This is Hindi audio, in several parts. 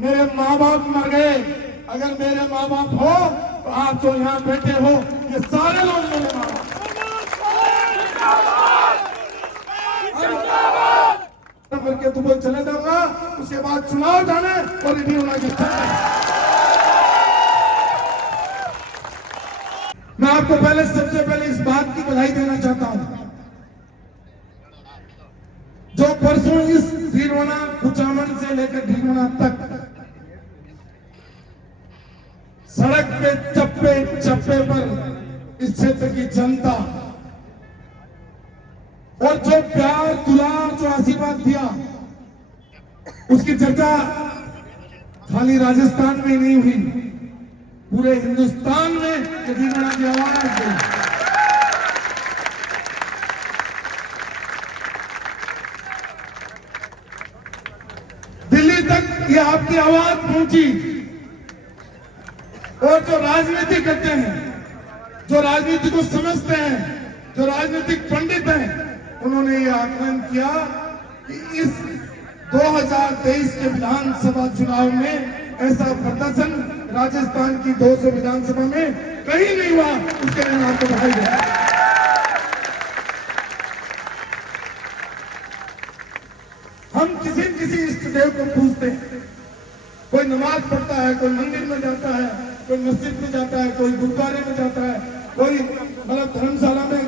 मेरे माँ बाप मर गए, अगर मेरे माँ बाप हो तो आप जो यहाँ बैठे हो ये सारे लोग मेरे माँ बाप करके दुबई चले जाऊंगा, उसके बाद चुनाव जाने और रेडी होना चाहिए। मैं आपको सबसे पहले इस बात की बधाई देना चाहता हूं, जो परसों इस भीलवाड़ा कुचामन से लेकर भीलवाड़ा तक सड़क पे चप्पे चप्पे पर इस क्षेत्र की जनता और जो प्यार दुलार जो आशीर्वाद दिया, उसकी चर्चा खाली राजस्थान में नहीं हुई, पूरे हिंदुस्तान में ये भीलवाड़ा की आवाज गई। दिल्ली तक ये आपकी आवाज पहुंची और जो राजनीति करते हैं, जो राजनीति को समझते हैं, जो राजनीतिक पंडित हैं, उन्होंने ये आकलन किया कि इस 2023 के विधानसभा चुनाव में ऐसा प्रदर्शन राजस्थान की 200 विधानसभा में कहीं नहीं हुआ, उसके लिए आपको बधाई दें। हम किसी इष्ट देव को पूजते हैं, कोई नमाज पढ़ता है, कोई मंदिर में जाता है, कोई मस्जिद में जाता है, कोई गुरुद्वारे में जाता है, कोई मतलब धर्मशाला में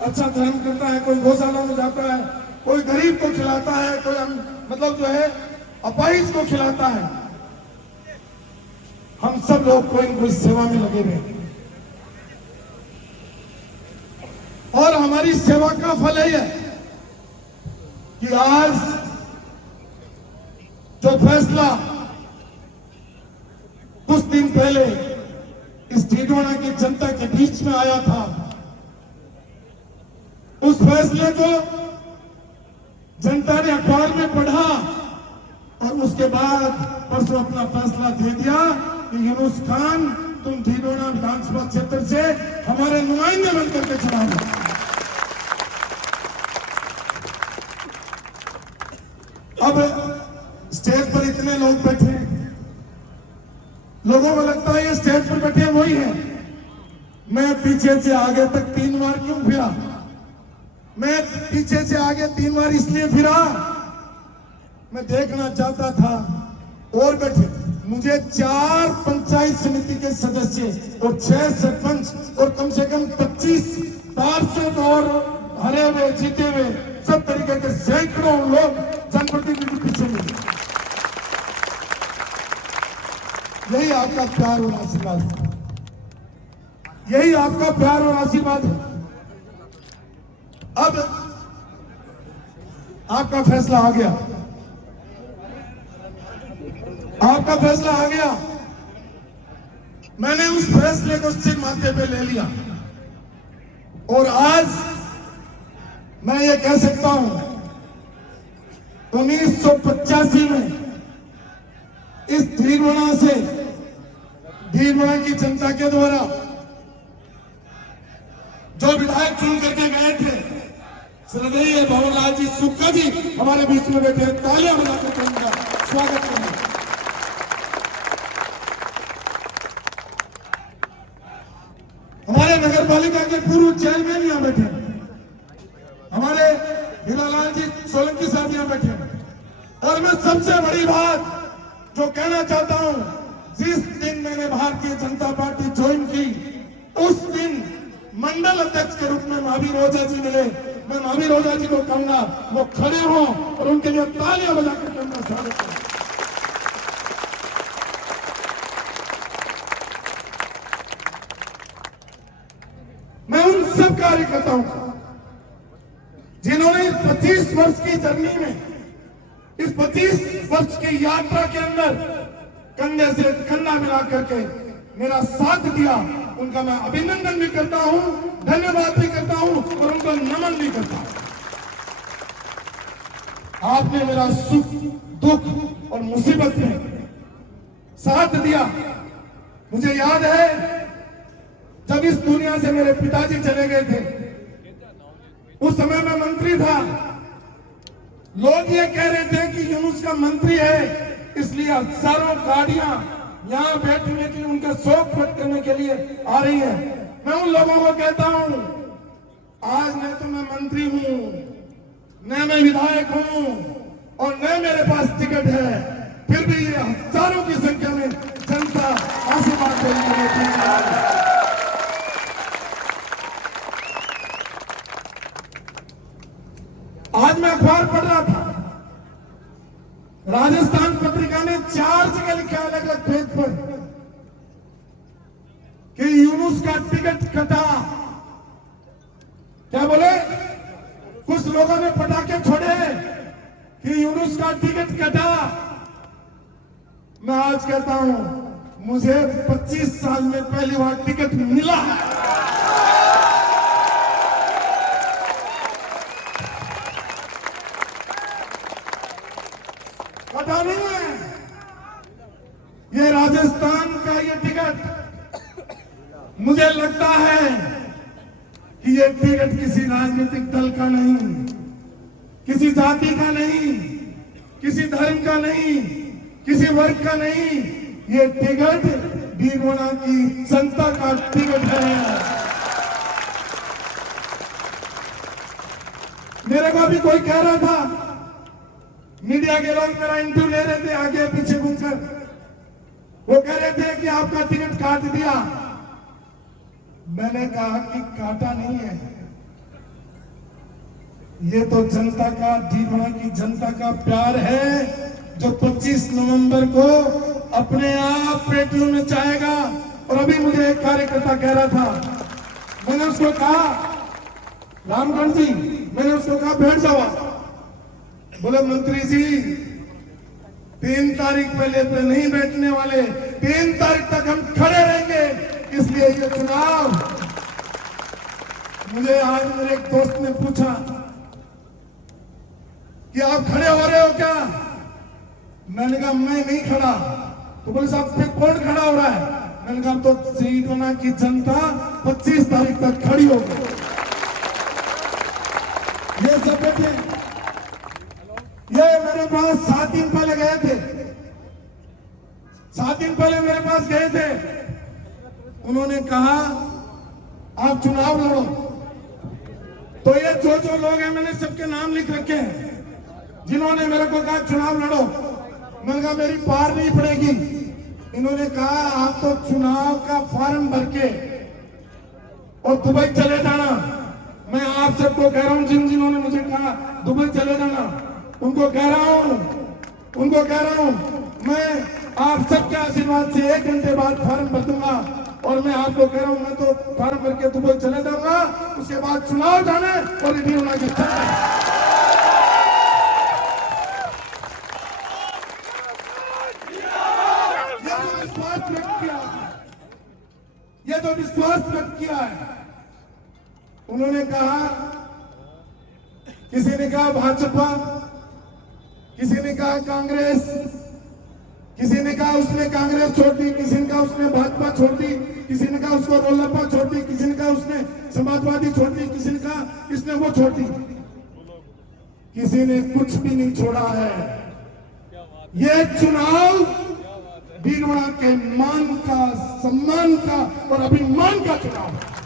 अच्छा धर्म करता है, कोई गौशाला में जाता है, कोई गरीब को खिलाता है, कोई मतलब जो है अपाहिज को खिलाता है। हम सब लोग कोई न कोई सेवा में लगे हुए हैं और हमारी सेवा का फल है कि आज जो फैसला कुछ दिन पहले इस भीलवाड़ा की जनता के बीच में आया था, उस फैसले को जनता ने अखबार में पढ़ा और उसके बाद परसों अपना फैसला दे दिया कि यूनुस खान तुम भीलवाड़ा विधानसभा क्षेत्र से हमारे नुमाइंदे बनकर के चुनाव लड़ो। अब स्टेज पर इतने लोग बैठे, लोगों को लगता है ये स्टेज पर बैठे वही है। मैं पीछे से आगे तक 3 बार क्यों फिरा? मैं पीछे से आगे 3 बार इसलिए फिरा, मैं देखना चाहता था और बैठे मुझे 4 पंचायत समिति के सदस्य और 6 सरपंच और कम से कम 25 पार्षद और हरे हुए जीते हुए सब तरीके के सैकड़ों लोग जनप्रतिनिधि पीछे मिले। यही आपका प्यार और आशीर्वाद है, यही आपका प्यार और आशीर्वाद है। अब आपका फैसला आ गया, आपका फैसला आ गया। मैंने उस फैसले को सिर माथे पे ले लिया और आज मैं ये कह सकता हूं 1985 में इस भीलवाड़ा से भीलवाड़ा की जनता के द्वारा जो विधायक चुन करके गए थे, श्रद्धेय भंवरलाल जी सुक्का जी हमारे बीच में बैठे, तालियां बजाकर उनका स्वागत करें। हमारे नगर पालिका के पूर्व चेयरमैन यहां बैठे, हमारे हीरालाल जी सोलंकी साहब यहां बैठे। और मैं सबसे बड़ी बात जो कहना चाहता हूं, जिस दिन मैंने भारतीय जनता पार्टी ज्वाइन की, उस दिन मंडल अध्यक्ष के रूप में महावीर ओझा जी मिले। मैं महावीर ओझा जी को कहूंगा वो खड़े हों और उनके लिए तालियां बजाकर उनका स्वागत करें। मैं उन सब कार्यकर्ताओं को जिन्होंने इस 25 वर्ष की जर्नी में, इस 25 वर्ष की यात्रा के अंदर कंधे से कंधा मिला करके मेरा साथ दिया, उनका मैं अभिनंदन भी करता हूं, धन्यवाद भी करता हूं और उनको नमन भी करता हूं। आपने मेरा सुख दुख और मुसीबत में साथ दिया। मुझे याद है जब इस दुनिया से मेरे पिताजी चले गए थे, उस समय मैं मंत्री था। लोग ये कह रहे थे कि यूनुस का मंत्री है इसलिए हजारों गाड़ियां यहाँ बैठने के लिए, उनका शौक पूरा करने के लिए आ रही है। मैं उन लोगों को कहता हूं, आज न तो मैं मंत्री हूं, न मैं विधायक हूं और न मेरे पास टिकट है, फिर भी ये हजारों की संख्या में जनता आशीर्वाद देती है। आज मैं अखबार पढ़ रहा था, राजस्थान पत्रिका ने 4 जगह लिखा अलग अलग पेज पर कि यूनुस का टिकट कटा। क्या बोले? कुछ लोगों ने पटाखे छोड़े कि यूनुस का टिकट कटा। मैं आज कहता हूं, मुझे 25 साल में पहली बार टिकट मिला है। पता नहीं है ये राजस्थान का ये टिकट, मुझे लगता है कि ये टिकट किसी राजनीतिक दल का नहीं, किसी जाति का नहीं, किसी धर्म का नहीं, किसी वर्ग का नहीं, ये टिकट भीलवाड़ा की जनता का टिकट है। मेरे को अभी कोई कह रहा था, मीडिया के लोग मेरा इंटरव्यू ले रहे थे आगे पीछे घूमकर, वो कह रहे थे कि आपका टिकट काट दिया। मैंने कहा कि काटा नहीं है, ये तो जनता का, भीलवाड़ा की जनता का प्यार है जो 25 नवंबर को अपने आप पेटियों में जाएगा। और अभी मुझे एक कार्यकर्ता कह रहा था, मैंने उसको कहा, रामगढ़ जी, मैंने उसको कहा बैठ जाओ। बोले मंत्री जी 3 तारीख पहले तो नहीं बैठने वाले, 3 तारीख तक हम खड़े रहेंगे, इसलिए ये चुनाव। मुझे आज मेरे एक दोस्त ने पूछा कि आप खड़े हो रहे हो क्या? मैंने कहा मैं नहीं खड़ा। तो बोले साहब फिर कौन खड़ा हो रहा है? मैंने कहा तो भीलवाड़ा की जनता 25 तारीख तक खड़ी होगी। ये सब बैठे, ये मेरे पास 7 दिन पहले गए थे, 7 दिन पहले मेरे पास गए थे। उन्होंने कहा आप चुनाव लड़ो। तो ये जो लोग हैं, मैंने सबके नाम लिख रखे हैं जिन्होंने मेरे को कहा चुनाव लड़ो। मैंने कहा मेरी पार नहीं पड़ेगी। इन्होंने कहा आप तो चुनाव का फॉर्म भर के और दुबई चले जाना। मैं आप सबको कह रहा हूं, जिन्होंने मुझे कहा दुबई चले जाना, उनको कह रहा हूं मैं आप सबके आशीर्वाद से 1 घंटे बाद फॉर्म भर दूंगा। और मैं आपको कह रहा हूं, मैं तो फॉर्म भर के दुबई चले जाऊंगा, उसके बाद चुनाव जाने और रेडी होना की ये तो विश्वास व्यक्त किया है। उन्होंने कहा, किसी ने कहा भाजपा, किसी ने कहा कांग्रेस, किसी ने कहा उसने कांग्रेस छोड़ दी, किसी ने कहा उसने भाजपा छोड़ दी, किसी ने कहा उसको रोलप्पा छोड़ दी, किसी ने कहा उसने समाजवादी छोड़ दी, किसी ने कहा इसने वो छोड़ दी। किसी ने कुछ भी नहीं छोड़ा है। ये चुनाव भीलवाड़ा के मान का, सम्मान का और अभिमान का चुनाव है।